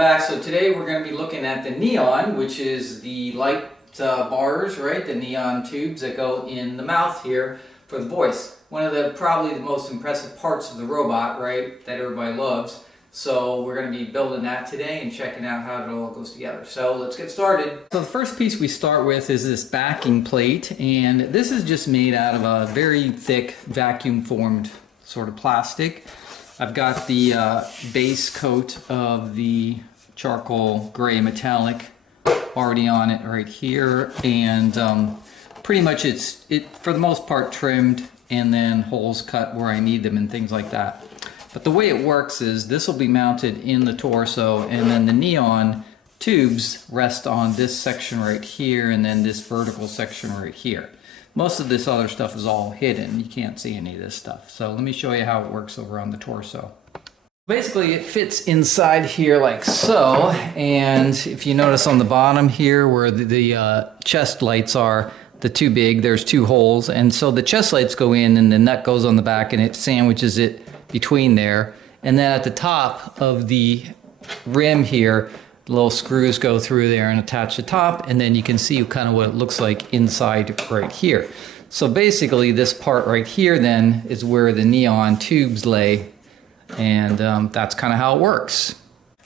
back. So today we're going to be looking at the neon, which is the light bars, right? The neon tubes that go in the mouth here for the voice. One of the probably the most impressive parts of the robot, right? That everybody loves. So we're going to be building that today and checking out how it all goes together. So let's get started. So the first piece we start with is this backing plate, and this is just made out of a very thick vacuum formed sort of plastic. I've got the base coat of the charcoal gray metallic already on it right here, and pretty much it's for the most part trimmed and then holes cut where I need them and things like that. But the way it works is this will be mounted in the torso, and then the neon tubes rest on this section right here and then this vertical section right here. Most of this other stuff is all hidden. You can't see any of this stuff. So let me show you how it works over on the torso. Basically, it fits inside here like so. And if you notice on the bottom here where the chest lights are, the too big, there's two holes. And so the chest lights go in and the nut goes on the back and it sandwiches it between there. And then at the top of the rim here, little screws go through there and attach the top, and then you can see kind of what it looks like inside right here. So basically this part right here then is where the neon tubes lay, and that's kind of how it works.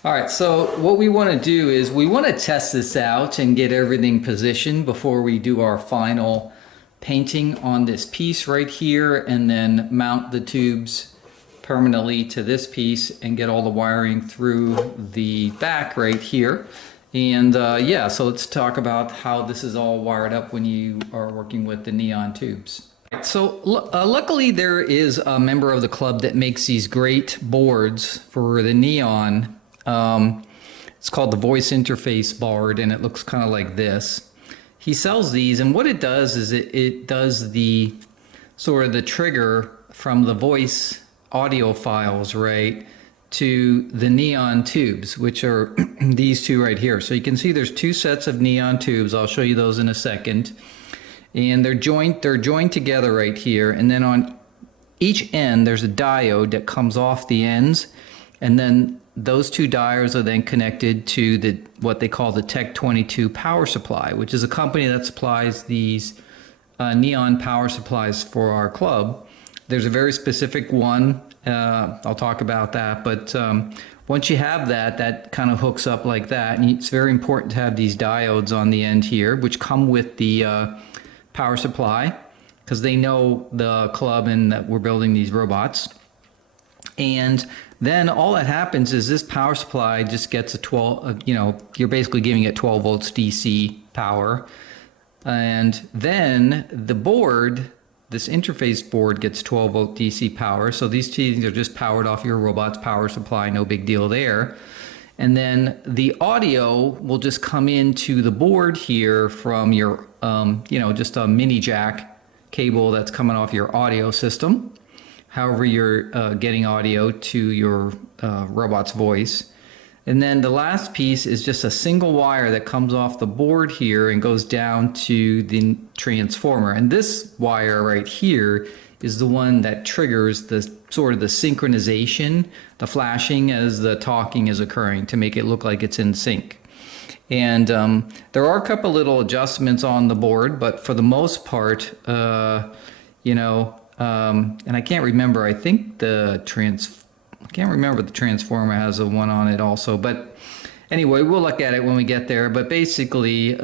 All right, so what we want to do is we want to test this out and get everything positioned before we do our final painting on this piece right here, and then mount the tubes permanently to this piece and get all the wiring through the back right here. And yeah, so let's talk about how this is all wired up when you are working with the neon tubes. So luckily there is a member of the club that makes these great boards for the neon. It's called the voice interface board, and it looks kind of like this. He sells these, and what it does is it does the sort of the trigger from the voice audio files, right, to the neon tubes, which are these two right here. So you can see there's two sets of neon tubes. I'll show you those in a second. And they're joined together right here. And then on each end, there's a diode that comes off the ends. And then those two diodes are then connected to what they call the Tech 22 power supply, which is a company that supplies these neon power supplies for our club. There's a very specific one, I'll talk about that, but once you have that, that kind of hooks up like that, and it's very important to have these diodes on the end here, which come with the power supply, because they know the club and that we're building these robots. And then all that happens is this power supply just gets a 12, you're basically giving it 12 volts DC power, and then the board, this interface board, gets 12 volt DC power. So these two things are just powered off your robot's power supply, no big deal there. And then the audio will just come into the board here from your, just a mini jack cable that's coming off your audio system. However you're getting audio to your robot's voice. And then the last piece is just a single wire that comes off the board here and goes down to the transformer. And this wire right here is the one that triggers the sort of the synchronization, the flashing as the talking is occurring to make it look like it's in sync. And there are a couple little adjustments on the board, but for the most part, and I can't remember, I think I can't remember the transformer has a one on it also, but anyway, we'll look at it when we get there. But basically,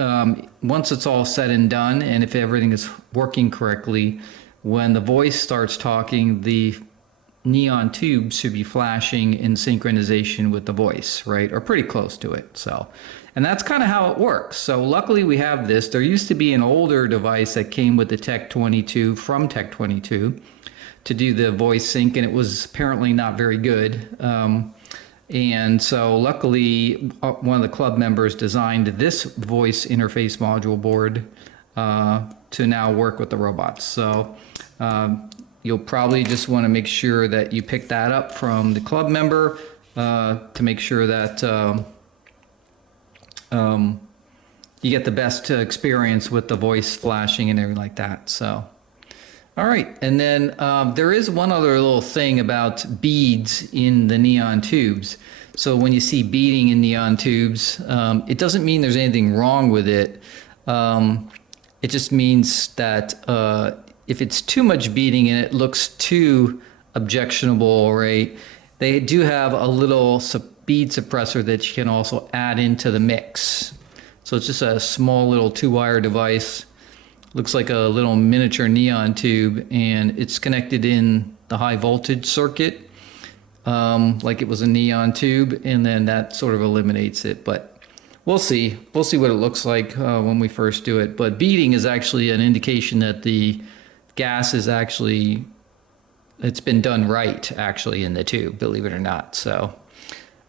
once it's all said and done, and if everything is working correctly, when the voice starts talking, the neon tubes should be flashing in synchronization with the voice, right? Or pretty close to it. So, and that's kind of how it works. So luckily we have this. There used to be an older device that came with the Tech 22 from Tech 22 to do the voice sync, and it was apparently not very good. And so luckily one of the club members designed this voice interface module board to now work with the robots. So you'll probably just want to make sure that you pick that up from the club member to make sure that you get the best experience with the voice flashing and everything like that. So All right, and then there is one other little thing about beads in the neon tubes. So when you see beading in neon tubes, it doesn't mean there's anything wrong with it. It just means that if it's too much beading and it looks too objectionable, right? They do have a little bead suppressor that you can also add into the mix. So it's just a small little 2-wire device. Looks like a little miniature neon tube, and it's connected in the high voltage circuit, like it was a neon tube, and then that sort of eliminates it. But we'll see what it looks like when we first do it. But beading is actually an indication that the gas is actually, it's been done right actually in the tube, believe it or not. So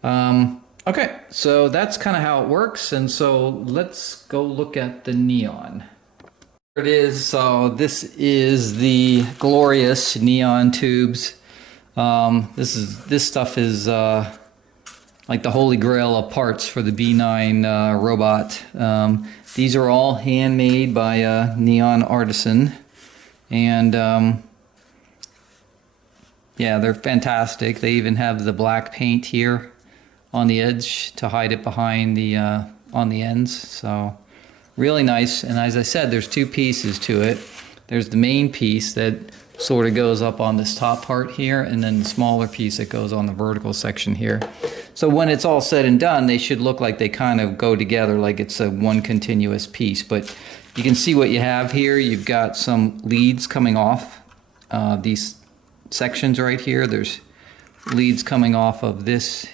okay, so that's kind of how it works, and so let's go look at the neon. Here it is. So this is the glorious neon tubes. This stuff is like the holy grail of parts for the B-9 robot. These are all handmade by a neon artisan, and yeah, they're fantastic. They even have the black paint here on the edge to hide it behind the on the ends. So really nice. And as I said, there's two pieces to it. There's the main piece that sort of goes up on this top part here, and then the smaller piece that goes on the vertical section here. So when it's all said and done, they should look like they kind of go together, like it's a one continuous piece. But you can see what you have here. You've got some leads coming off these sections right here. There's leads coming off of this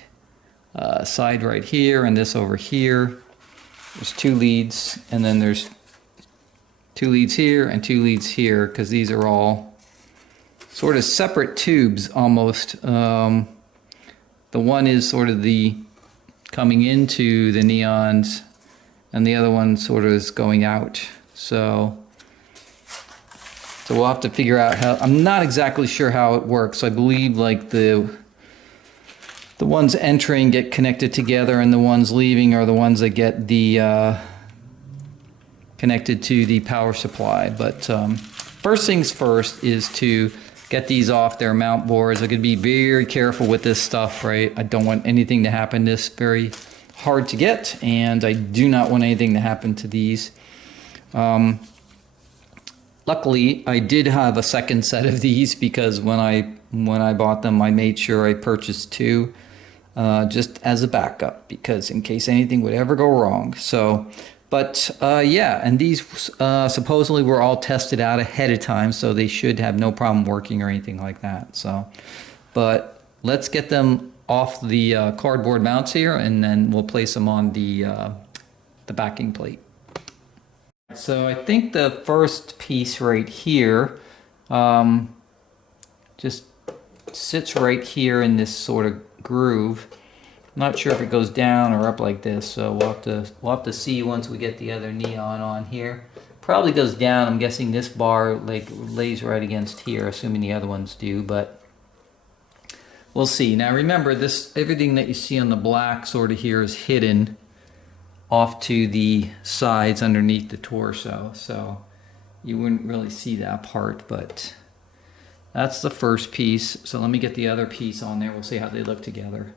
side right here, and this over here. There's two leads, and then there's two leads here and two leads here, because these are all sort of separate tubes almost. The one is sort of the coming into the neons, and the other one sort of is going out. So we'll have to figure out how. I'm not exactly sure how it works. I believe like the ones entering get connected together, and the ones leaving are the ones that get the connected to the power supply. But first things first is to get these off their mount boards. I could be very careful with this stuff, right? I don't want anything to happen. This very hard to get, and I do not want anything to happen to these. Luckily, I did have a second set of these, because when I bought them, I made sure I purchased two, just as a backup, because in case anything would ever go wrong. So, but yeah, and these supposedly were all tested out ahead of time, so they should have no problem working or anything like that. So, but let's get them off the cardboard mounts here, and then we'll place them on the backing plate. So I think the first piece right here just sits right here in this sort of groove. I'm not sure if it goes down or up like this, so we'll have to see once we get the other neon on here. Probably goes down. I'm guessing this bar like lays right against here, assuming the other ones do, but we'll see. Now remember, this everything that you see on the black sort of here is hidden off to the sides underneath the torso, so you wouldn't really see that part. But that's the first piece. So let me get the other piece on there. We'll see how they look together.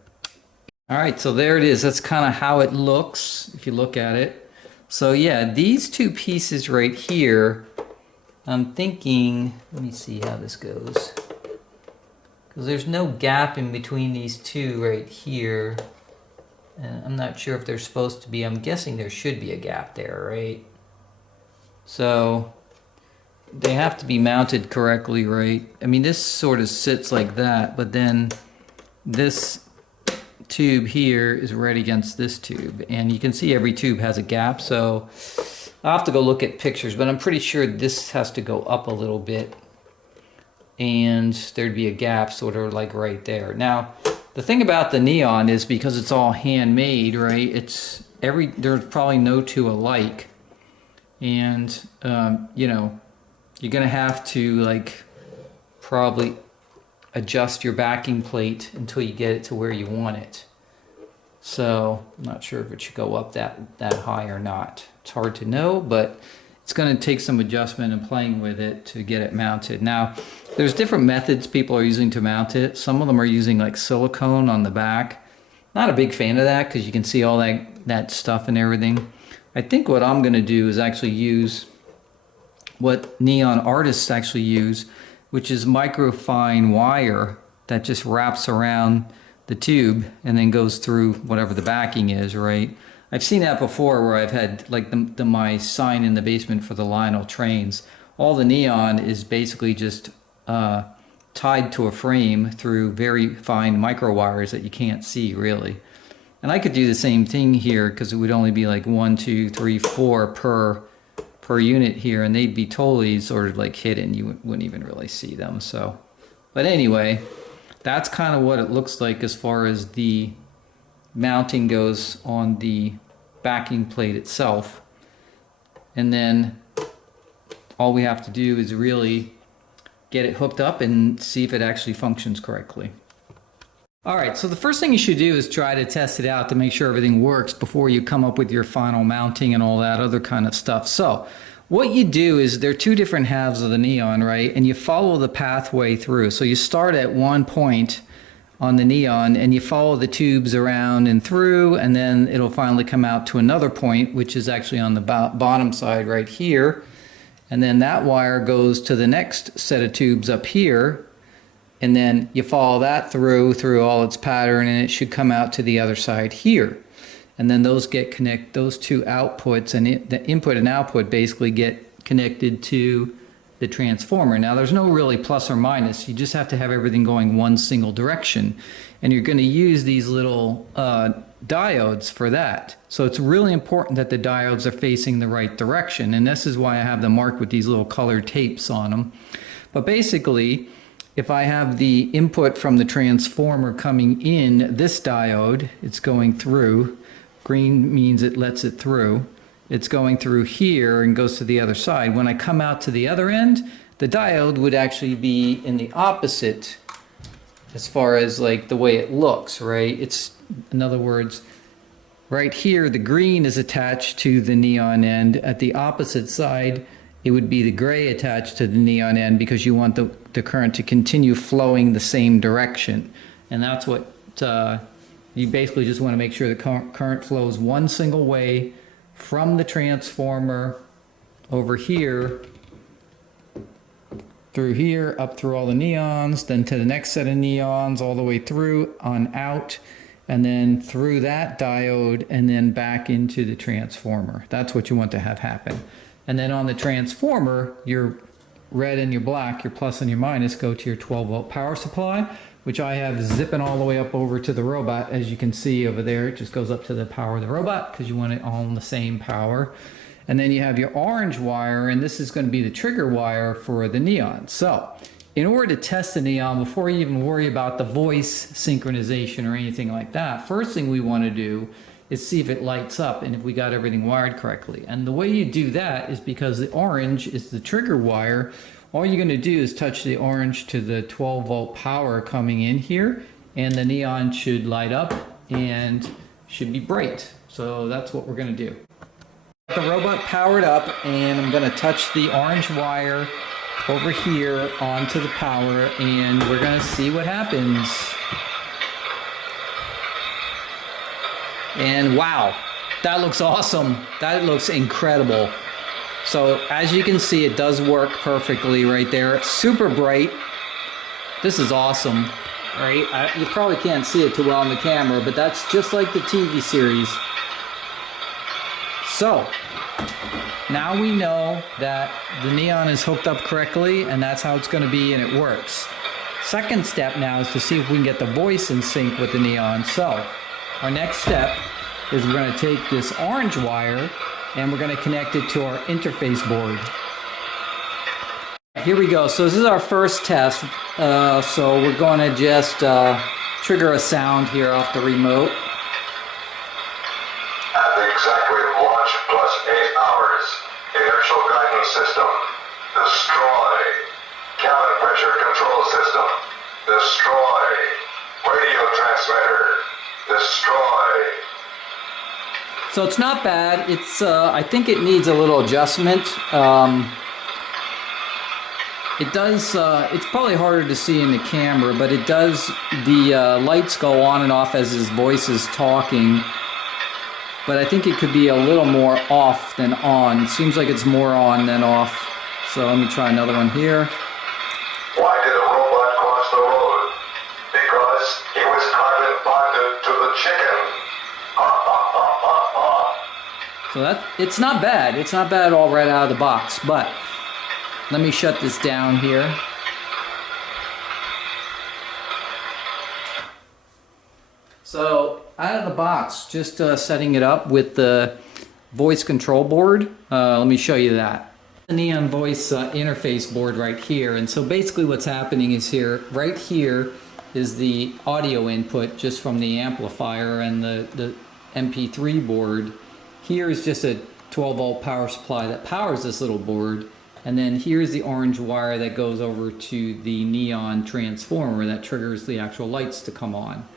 All right, so there it is. That's kind of how it looks if you look at it. So yeah, these two pieces right here, I'm thinking, let me see how this goes, because there's no gap in between these two right here. And I'm not sure if they're supposed to be. I'm guessing there should be a gap there, right? So they have to be mounted correctly, right? I mean, this sort of sits like that, but then this tube here is right against this tube, and you can see every tube has a gap. So I'll have to go look at pictures, but I'm pretty sure this has to go up a little bit, and there'd be a gap sort of like right there. Now the thing about the neon is, because it's all handmade, right? There's probably no two alike, and you know, you're gonna have to like probably adjust your backing plate until you get it to where you want it. So I'm not sure if it should go up that high or not. It's hard to know, but it's going to take some adjustment and playing with it to get it mounted. Now, there's different methods people are using to mount it. Some of them are using like silicone on the back, Not a big fan of that because you can see all that stuff and everything. I think what I'm going to do is actually use what neon artists actually use, which is microfine wire that just wraps around the tube and then goes through whatever the backing is, right? I've seen that before where I've had like my sign in the basement for the Lionel trains. All the neon is basically just tied to a frame through very fine micro wires that you can't see really. And I could do the same thing here because it would only be like 1, 2, 3, 4 per unit here, and they'd be totally sort of like hidden. You wouldn't even really see them. So, but anyway, that's kind of what it looks like as far as the mounting goes on the backing plate itself. And then all we have to do is really get it hooked up and see if it actually functions correctly. All right, so the first thing you should do is try to test it out to make sure everything works before you come up with your final mounting and all that other kind of stuff. So what you do is there are two different halves of the neon, right? And you follow the pathway through. So you start at one point on the neon and you follow the tubes around and through, and then it'll finally come out to another point, which is actually on the bottom side right here. And then that wire goes to the next set of tubes up here. And then you follow that through all its pattern, and it should come out to the other side here. And then those those two outputs, and the input and output basically get connected to the transformer. Now there's no really plus or minus, you just have to have everything going one single direction. And you're going to use these little diodes for that. So it's really important that the diodes are facing the right direction. And this is why I have them marked with these little colored tapes on them. But basically, if I have the input from the transformer coming in this diode, it's going through. Green means it lets it through. It's going through here and goes to the other side. When I come out to the other end, the diode would actually be in the opposite as far as like the way it looks, right? It's, in other words, right here, the green is attached to the neon end. At the opposite side, it would be the gray attached to the neon end because you want the current to continue flowing the same direction. And that's what you basically just want to make sure the current flows one single way from the transformer over here, through here, up through all the neons, then to the next set of neons, all the way through, on out, and then through that diode, and then back into the transformer. That's what you want to have happen. And then on the transformer, your red and your black, your plus and your minus, go to your 12-volt power supply, which I have zipping all the way up over to the robot. As you can see over there, it just goes up to the power of the robot because you want it all in the same power. And then you have your orange wire, and this is going to be the trigger wire for the neon. So in order to test the neon, before you even worry about the voice synchronization or anything like that, first thing we want to do is see if it lights up and if we got everything wired correctly. And the way you do that is because the orange is the trigger wire. All you're going to do is touch the orange to the 12-volt power coming in here, and the neon should light up and should be bright. So that's what we're going to do. The robot powered up, and I'm going to touch the orange wire over here onto the power, and we're going to see what happens. And wow, that looks awesome. That looks incredible. So as you can see, it does work perfectly right there. It's super bright. This is awesome, right? You probably can't see it too well on the camera, but that's just like the TV series. So now we know that the neon is hooked up correctly, and that's how it's going to be, and it works. Second step now is to see if we can get the voice in sync with the neon. So our next step is we're going to take this orange wire and we're going to connect it to our interface board. Here we go. So this is our first test. So we're going to just trigger a sound here off the remote. At the exact rate of launch plus 8 hours, inertial guidance system, destroy. Cabin pressure control system, destroy. Radio transmitter, destroy. So it's not bad. It's I think it needs a little adjustment. it does, it's probably harder to see in the camera, but it does, the lights go on and off as his voice is talking. But I think it could be a little more off than on. Seems like it's more on than off. So let me try another one here. Why did the robot cross the road? Because he was carbon bonded to the chicken. So it's not bad. It's not bad at all right out of the box. But let me shut this down here. So out of the box, just setting it up with the voice control board. Let me show you that. The Neon Voice interface board right here. And so basically what's happening is here, right here is the audio input just from the amplifier and the MP3 board. Here is just a 12 volt power supply that powers this little board. And then here's the orange wire that goes over to the Neon transformer that triggers the actual lights to come on.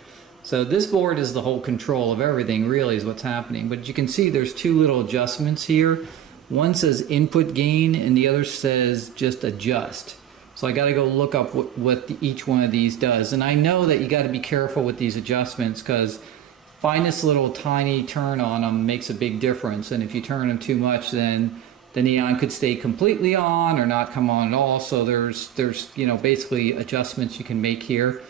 So this board is the whole control of everything, really, is what's happening. But you can see there's two little adjustments here. One says input gain and the other says just adjust. So I got to go look up what each one of these does. And I know that you got to be careful with these adjustments because finest little tiny turn on them makes a big difference. And if you turn them too much, then the neon could stay completely on or not come on at all. So there's you know, basically adjustments you can make here.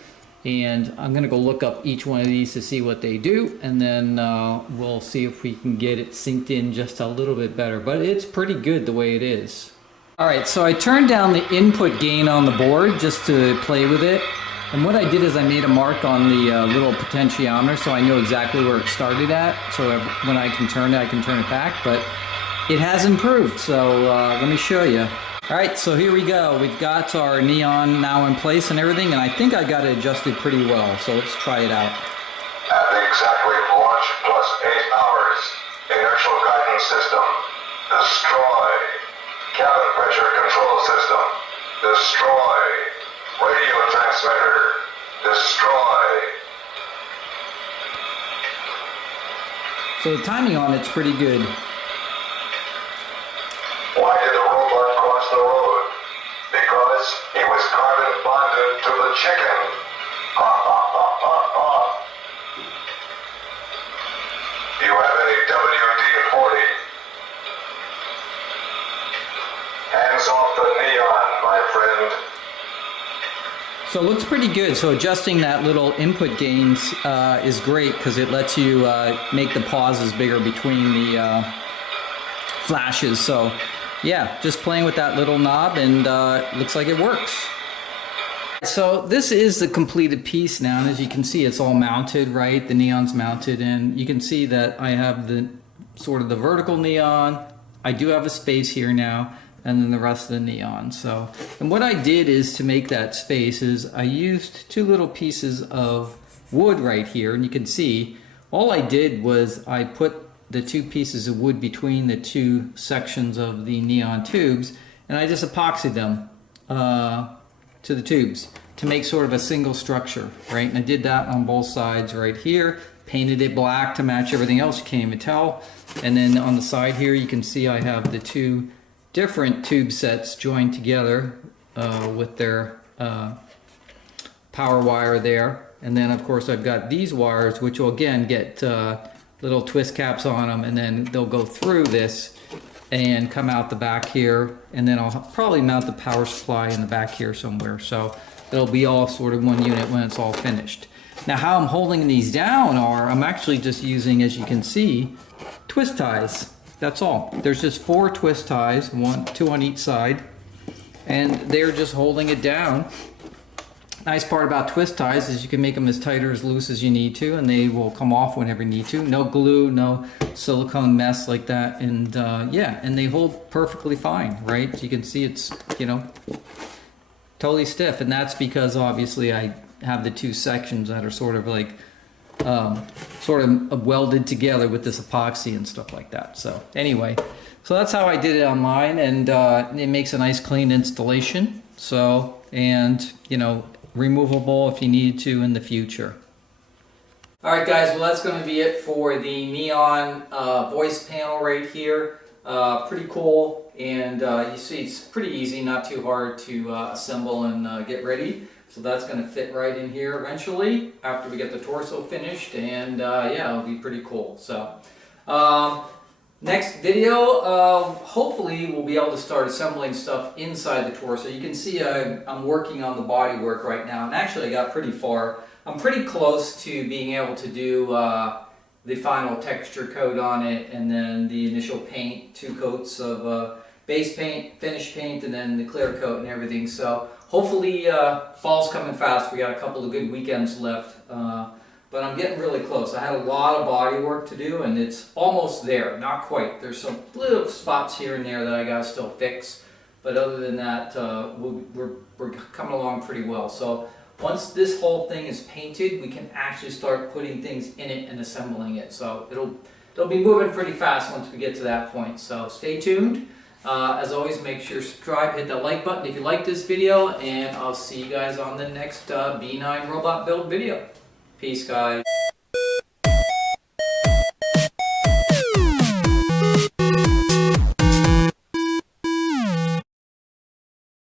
And I'm gonna go look up each one of these to see what they do, and then we'll see if we can get it synced in just a little bit better. But it's pretty good the way it is. All right, so I turned down the input gain on the board just to play with it. And what I did is I made a mark on the little potentiometer so I know exactly where it started at. So when I can turn it back, but it has improved. So let me show you. All right, so here we go. We've got our neon now in place and everything, and I think I got it adjusted pretty well. So let's try it out. At exactly launch plus 8 hours, inertial guidance system, destroy. Cabin pressure control system, destroy. Radio transmitter, destroy. So the timing on it's pretty good. Why did the robot cross the road? Because he was carbon bonded to the chicken. Do you have any WD-40? Hands off the neon, my friend. So it looks pretty good. So adjusting that little input gains is great because it lets you make the pauses bigger between the flashes. So yeah, just playing with that little knob, and looks like it works. So this is the completed piece now, and as you can see, it's all mounted, right? The neon's mounted, and you can see that I have the sort of the vertical neon. I do have a space here now, and then the rest of the neon. So, and what I did is to make that space is I used two little pieces of wood right here, and you can see all I did was I put the two pieces of wood between the two sections of the neon tubes, and I just epoxied them to the tubes to make sort of a single structure, right? And I did that on both sides right here, painted it black to match everything else, you can't even tell. And then on the side here you can see I have the two different tube sets joined together with their power wire there. And then of course I've got these wires which will again get little twist caps on them, and then they'll go through this and come out the back here, and then I'll probably mount the power supply in the back here somewhere. So it'll be all sort of one unit when it's all finished. Now how I'm holding these down are, I'm actually just using, as you can see, twist ties. That's all. There's just 4 twist ties, 2 on each side, and they're just holding it down. Nice part about twist ties is you can make them as tight or as loose as you need to, and they will come off whenever you need to. No glue, no silicone mess like that, and yeah, and they hold perfectly fine, right? You can see it's, you know, totally stiff, and that's because obviously I have the two sections that are sort of like welded together with this epoxy and stuff like that. So anyway, so that's how I did it on mine, and it makes a nice clean installation. So, and you know, removable if you need to in the future. Alright guys, well that's going to be it for the neon voice panel right here. Pretty cool, and you see it's pretty easy, not too hard to assemble and get ready. So that's going to fit right in here eventually after we get the torso finished, and yeah, it'll be pretty cool. So next video, hopefully we'll be able to start assembling stuff inside the torso. You can see I'm working on the body work right now, and actually I got pretty far. I'm pretty close to being able to do the final texture coat on it, and then the initial paint, 2 coats of base paint, finish paint, and then the clear coat and everything. So hopefully fall's coming fast. We got a couple of good weekends left, but I'm getting really close. I had a lot of body work to do, and it's almost there. Not quite. There's some little spots here and there that I gotta still fix, but other than that, we're coming along pretty well. So once this whole thing is painted, we can actually start putting things in it and assembling it. So it'll be moving pretty fast once we get to that point. So stay tuned. As always, make sure to subscribe, hit that like button if you like this video, and I'll see you guys on the next B-9 robot build video. Peace, guys.